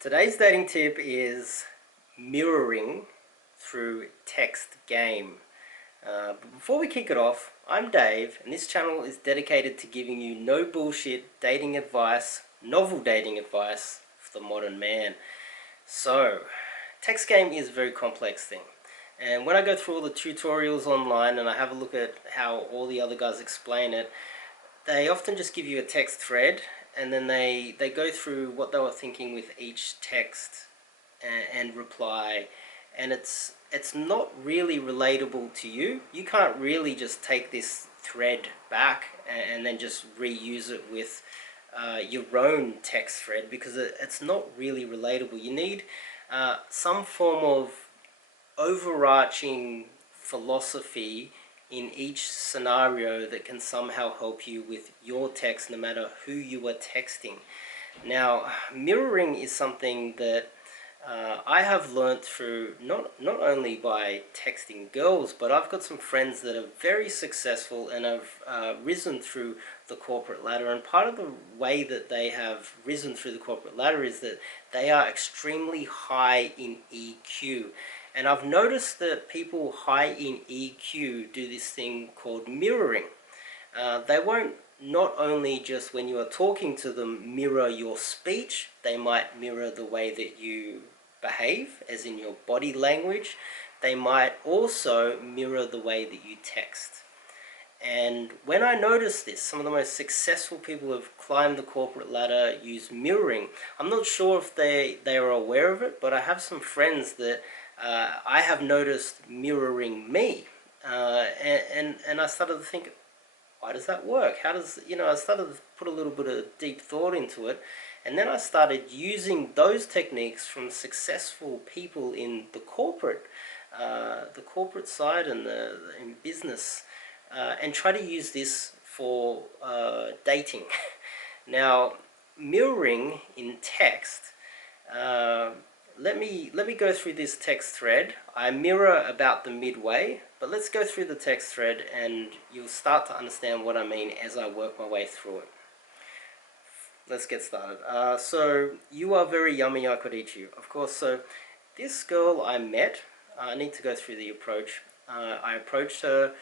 Today's dating tip is mirroring through text game. But before we kick it off, I'm Dave, and this channel is dedicated to giving you no bullshit dating advice, novel dating advice for the modern man. So, text game is a very complex thing. And when I go through all the tutorials online and I have a look at how all the other guys explain it, they often just give you a text thread and then they go through what they were thinking with each text and reply, and it's not really relatable to you. You can't really just take this thread back and then just reuse it with your own text thread, because it's not really relatable. You need some form of overarching philosophy in each scenario that can somehow help you with your text, no matter who you are texting. Now, mirroring is something that I have learned through not only by texting girls, but I've got some friends that are very successful and have risen through the corporate ladder. And part of the way that they have risen through the corporate ladder is that they are extremely high in EQ. And I've noticed that people high in EQ do this thing called mirroring. They won't, not only just when you are talking to them, mirror your speech, they might mirror the way that you behave, as in your body language. They might also mirror the way that you text. And when I noticed this, some of the most successful people who have climbed the corporate ladder use mirroring. I'm not sure if they are aware of it, but I have some friends that I have noticed mirroring me. And I started to think, why does that work? How does, I started to put a little bit of deep thought into it. And then I started using those techniques from successful people in the corporate side and in business, and try to use this for dating. Now, mirroring in text. Let me go through this text thread. I mirror about the midway, but let's go through the text thread and you'll start to understand what I mean as I work my way through it. Let's get started. So, you are very yummy, I could eat you. Of course, so this girl I met, I need to go through the approach. I approached her,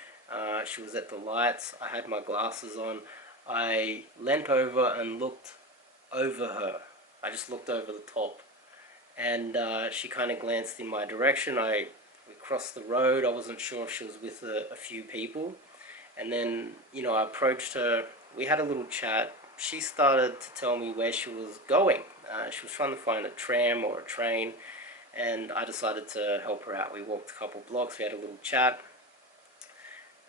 she was at the lights, I had my glasses on, I leant over and looked over her. I just looked over the top. And she kind of glanced in my direction. We crossed the road. I wasn't sure if she was with a few people. And then, I approached her. We had a little chat. She started to tell me where she was going. She was trying to find a tram or a train, and I decided to help her out. We walked a couple blocks. We had a little chat.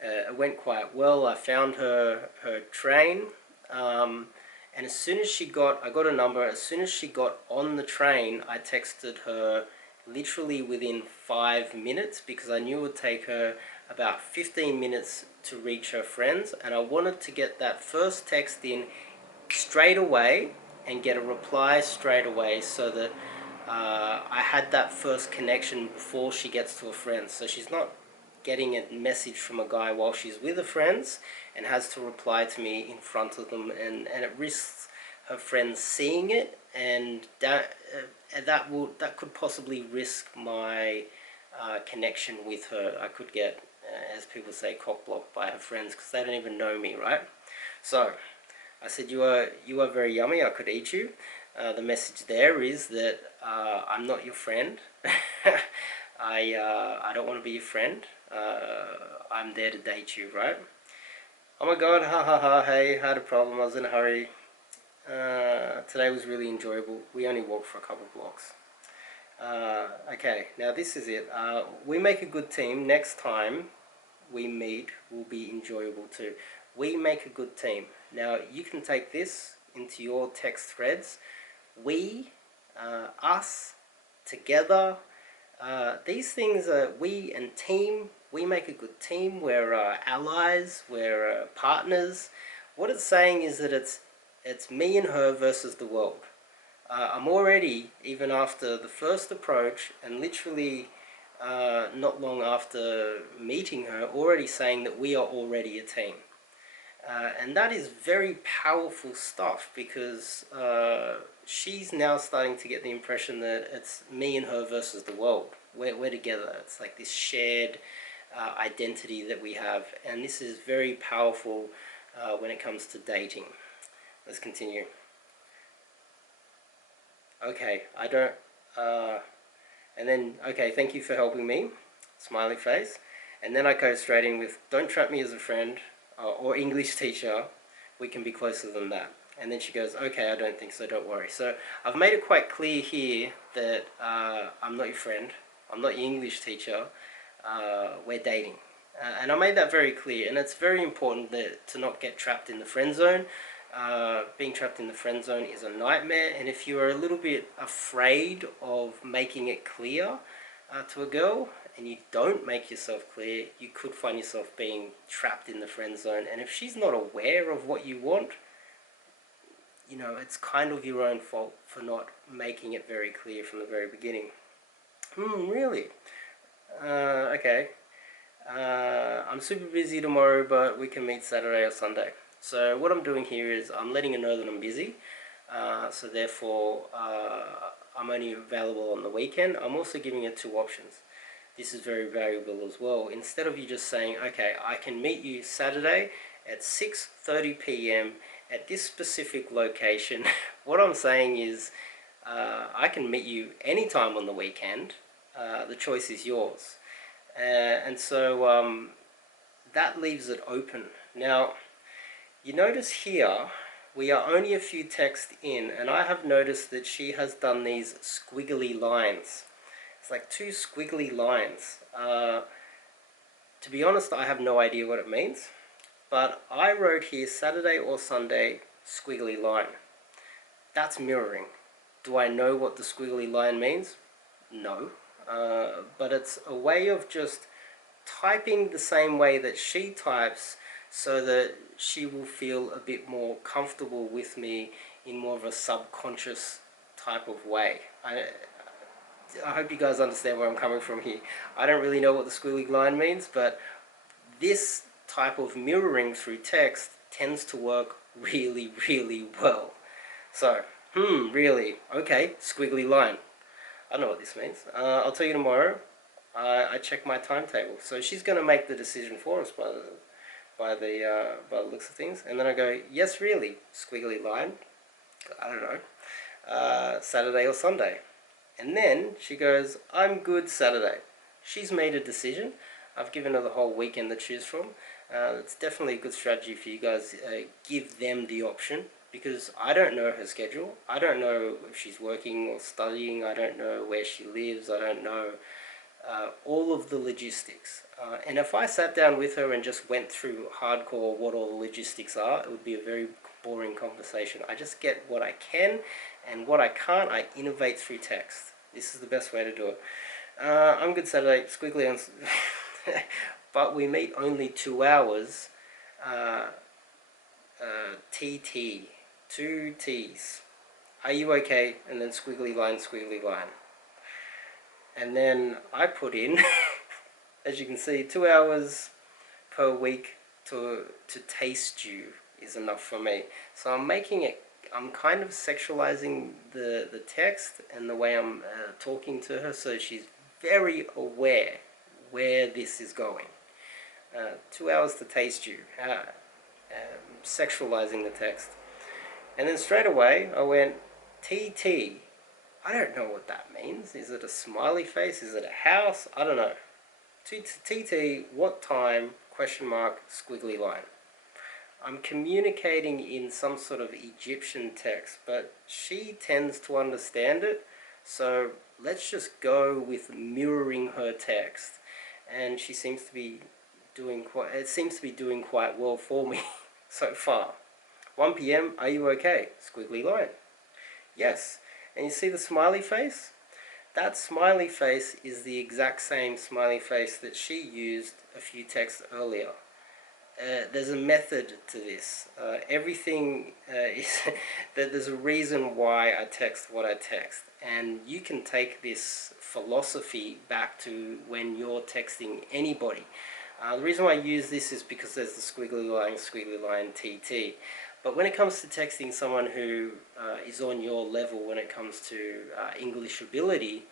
It went quite well. I found her train. And as soon as I got a number, as soon as she got on the train, I texted her literally within 5 minutes, because I knew it would take her about 15 minutes to reach her friends, and I wanted to get that first text in straight away and get a reply straight away, so that I had that first connection before she gets to her friends. So she's not getting a message from a guy while she's with her friends and has to reply to me in front of them, and it risks her friends seeing it, and that could possibly risk my connection with her. I could get, as people say, cock blocked by her friends, because they don't even know me, right? So I said, you are very yummy, I could eat you. The message there is that I'm not your friend. I don't want to be your friend. I'm there to date you, right? Oh my god, ha ha ha, hey, I had a problem, I was in a hurry. Today was really enjoyable. We only walked for a couple blocks. Okay, now this is it. We make a good team. Next time we meet will be enjoyable too. We make a good team. Now you can take this into your text threads. We, us, together. These things are we and team. We make a good team. We're allies. We're partners. What it's saying is that it's me and her versus the world. I'm already, even after the first approach, and literally not long after meeting her, already saying that we are already a team. And that is very powerful stuff, because she's now starting to get the impression that it's me and her versus the world. We're together. It's like this shared identity that we have, and this is very powerful when it comes to dating. Let's continue. Okay, I don't... and then, okay, thank you for helping me. Smiley face. And then I go straight in with, don't trap me as a friend or English teacher. We can be closer than that. And then she goes, okay, I don't think so, don't worry. So I've made it quite clear here that I'm not your friend. I'm not your English teacher. We're dating. And I made that very clear. And it's very important to not get trapped in the friend zone. Being trapped in the friend zone is a nightmare, and if you are a little bit afraid of making it clear to a girl, and you don't make yourself clear, you could find yourself being trapped in the friend zone. And if she's not aware of what you want, you know, it's kind of your own fault for not making it very clear from the very beginning. Really? Okay. I'm super busy tomorrow, but we can meet Saturday or Sunday. So what I'm doing here is I'm letting her know that I'm busy, so therefore I'm only available on the weekend. I'm also giving her two options. This is very valuable as well. Instead of you just saying, okay, I can meet you Saturday at 6:30 p.m. at this specific location, what I'm saying is I can meet you anytime on the weekend. The choice is yours. And so that leaves it open. Now, you notice here, we are only a few texts in, and I have noticed that she has done these squiggly lines. It's like two squiggly lines. To be honest, I have no idea what it means, but I wrote here Saturday or Sunday, squiggly line. That's mirroring. Do I know what the squiggly line means? No. But it's a way of just typing the same way that she types, so that she will feel a bit more comfortable with me in more of a subconscious type of way. I hope you guys understand where I'm coming from here. I don't really know what the squiggly line means, but this type of mirroring through text tends to work really, really well. So, really? Okay, squiggly line. I don't know what this means. I'll tell you tomorrow. I check my timetable. So she's going to make the decision for us by the looks of things. And then I go, yes, really, squiggly line. I don't know. Saturday or Sunday. And then she goes, I'm good Saturday. She's made a decision. I've given her the whole weekend to choose from. It's definitely a good strategy for you guys. Give them the option, because I don't know her schedule. I don't know if she's working or studying. I don't know where she lives. I don't know all of the logistics. And if I sat down with her and just went through hardcore what all the logistics are, it would be a very boring conversation. I just get what I can, and what I can't, I innovate through text. This is the best way to do it. I'm good Saturday, squiggly on... but we meet only 2 hours. TT. 2 T's. Are you okay? And then squiggly line, squiggly line. And then I put in, as you can see, 2 hours per week to taste you is enough for me. So I'm making it, I'm kind of sexualizing the text and the way I'm talking to her, so she's very aware where this is going. 2 hours to taste you, sexualizing the text. And then straight away I went, TT. I don't know what that means. Is it a smiley face? Is it a house? I don't know. TT, what time? Question mark, squiggly line. I'm communicating in some sort of Egyptian text, but she tends to understand it. So let's just go with mirroring her text. And she seems to be doing quite well for me so far. 1 p.m, are you okay? Squiggly line. Yes. And you see the smiley face? That smiley face is the exact same smiley face that she used a few texts earlier. There's a method to this. Everything is that there's a reason why I text what I text, and you can take this philosophy back to when you're texting anybody. The reason why I use this is because there's the squiggly line, TT. But when it comes to texting someone who is on your level when it comes to English ability,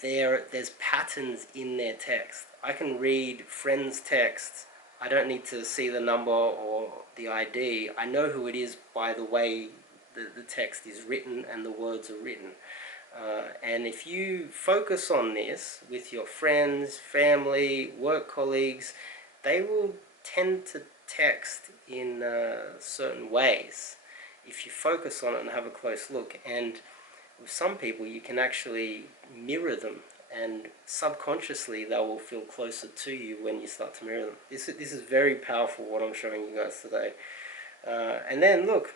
there's patterns in their text. I can read friends' texts. I don't need to see the number or the ID. I know who it is by the way the text is written and the words are written. And if you focus on this with your friends, family, work colleagues, they will tend to text in certain ways if you focus on it and have a close look. And with some people, you can actually mirror them, and subconsciously they will feel closer to you when you start to mirror them. This is very powerful, what I'm showing you guys today. And then look,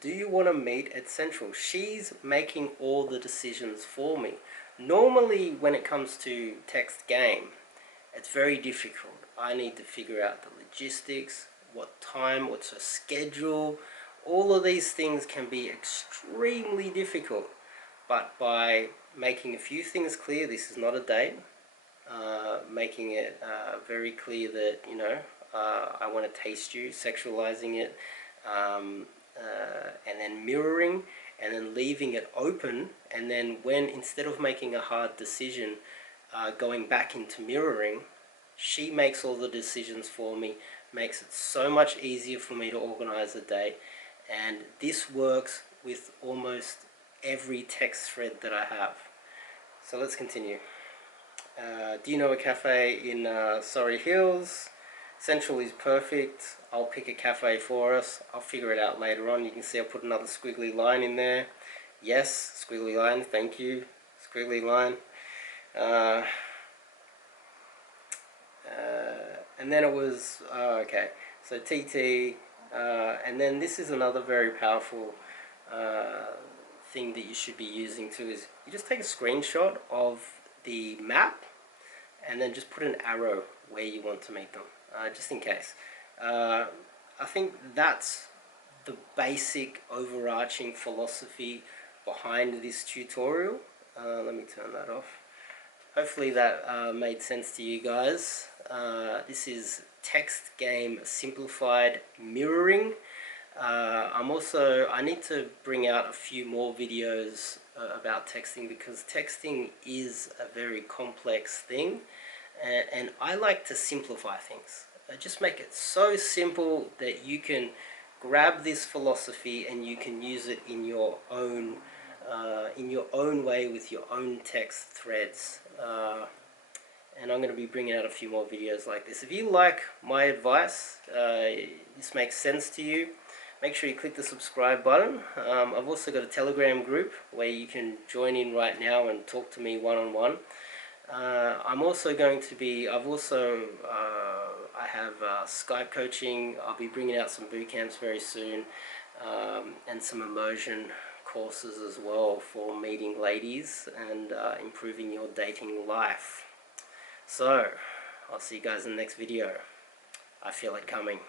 do you want to meet at Central? She's making all the decisions for me. Normally, when it comes to text game, it's very difficult. I need to figure out the logistics, what time, what's her schedule. All of these things can be extremely difficult. But by making a few things clear, this is not a date, making it very clear that, you know, I want to taste you, sexualizing it, and then mirroring, and then leaving it open, and then when, instead of making a hard decision, going back into mirroring, she makes all the decisions for me, makes it so much easier for me to organize a day. And this works with almost every text thread that I have. So let's continue. Do you know a cafe in Surrey Hills? Central is perfect. I'll pick a cafe for us. I'll figure it out later on. You can see I put another squiggly line in there. Yes, squiggly line, thank you. Squiggly line. And then it was, okay, so TT, and then this is another very powerful thing that you should be using too, is you just take a screenshot of the map and then just put an arrow where you want to meet them, just in case. I think that's the basic overarching philosophy behind this tutorial. Let me turn that off. Hopefully that made sense to you guys. This is Text Game Simplified Mirroring. I need to bring out a few more videos about texting, because texting is a very complex thing, and I like to simplify things. Just make it so simple that you can grab this philosophy and you can use it in your own way with your own text threads. And I'm going to be bringing out a few more videos like this. If you like my advice, this makes sense to you, make sure you click the subscribe button. I've also got a Telegram group where you can join in right now and talk to me one-on-one. I'm also going to be, I have Skype coaching. I'll be bringing out some boot camps very soon, and some immersion courses as well for meeting ladies and improving your dating life. So, I'll see you guys in the next video. I feel it coming.